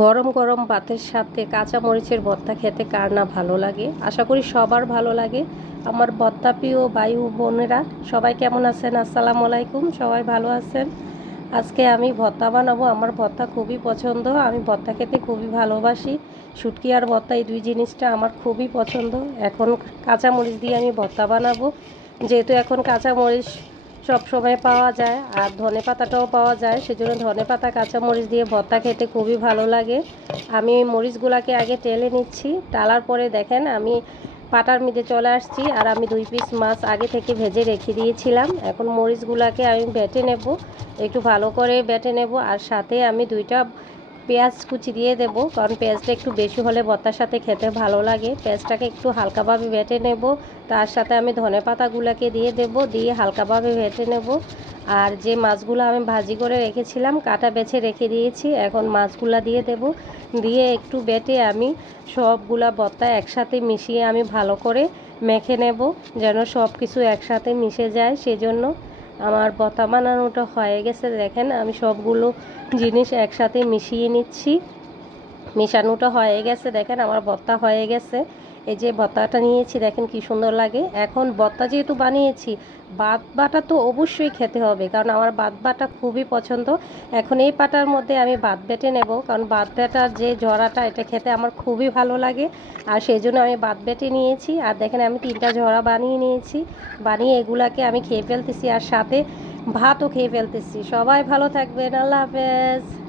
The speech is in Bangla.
গরম গরম ভাতের সাথে কাঁচা মরিচের ভর্তা খেতে কার না ভালো লাগে। আশা করি সবার ভালো লাগে। আমার ভর্তা প্রিয় ভাই ও বোনেরা সবাই কেমন আছেন? আসসালামু আলাইকুম। সবাই ভালো আছেন? আজকে আমি ভর্তা বানাবো। আমার ভর্তা খুবই পছন্দ, আমি ভর্তা খেতে খুবই ভালোবাসি। শুটকি আর ভর্তা এই দুই জিনিসটা আমার খুবই পছন্দ। এখন কাঁচা মরিচ দিয়ে আমি ভর্তা বানাবো। যেহেতু এখন কাঁচা মরিচ সব সময় পাওয়া যায় আর ধনে পাতাটাও পাওয়া যায়, সেজন্য ধনে পাতা কাঁচা মরিচ দিয়ে ভর্তা খেতে খুবই ভালো লাগে। আমি এই মরিচগুলোকে আগে টেলে নিচ্ছি। টালার পরে দেখেন আমি পাটার মধ্যে চলে আসছি। আর আমি 2 পিস মাছ আগে থেকে ভেজে রেখে দিয়েছিলাম। এখন মরিচগুলোকে আমি বেটে নেব, একটু ভালো করে বেটে নেব। আর সাথে আমি 2টা পেঁয়াজ কুচি দিয়ে দেব, কারণ পেঁয়াজটা একটু বেশি হলে ভর্তার সাথে খেতে ভালো লাগে। পেঁয়াজটাকে একটু হালকাভাবে বেটে নেব। তার সাথে আমি ধনে পাতাগুলোকে দিয়ে দেব, দিয়ে হালকাভাবে বেটে নেব। আর যে মাছগুলো আমি ভাজি করে রেখেছিলাম কাটা বেছে রেখে দিয়েছি, এখন মাছগুলো দিয়ে দেব। দিয়ে একটু বেটে আমি সবগুলা ভর্তা একসাথে মিশিয়ে আমি ভালো করে মেখে নেব, যেন সব কিছু একসাথে মিশে যায়। সেজন্য আমার ভর্তা বানানোটা হয়ে গেছে। দেখেন আমি সবগুলো জিনিস একসাথে মিশিয়ে নিচ্ছি। মেশানোটা হয়ে গেছে, দেখেন আমার ভর্তা হয়ে গেছে। এই যে ভর্তাটা নিয়েছি, দেখেন কি সুন্দর লাগে। এখন ভর্তা যেহেতু বানিয়েছি, ভাত বাটা তো অবশ্যই খেতে হবে, কারণ আমার ভাত বাটা খুবই পছন্দ। এখন এই পাটার মধ্যে আমি ভাত বেটে নেব, কারণ ভাত বাটার যে ঝরাটা এটা খেতে আমার খুবই ভালো লাগে। আর সেই জন্য আমি ভাত বেটে নিয়েছি। আর দেখেন আমি 3টা ঝরা বানিয়ে নিয়েছি। বানিয়ে এগুলাকে আমি খেয়ে ফেলতেছি, আর সাথে ভাতও খেয়ে ফেলতেছি। সবাই ভালো থাকবেন। আল্লাহ হাফেজ।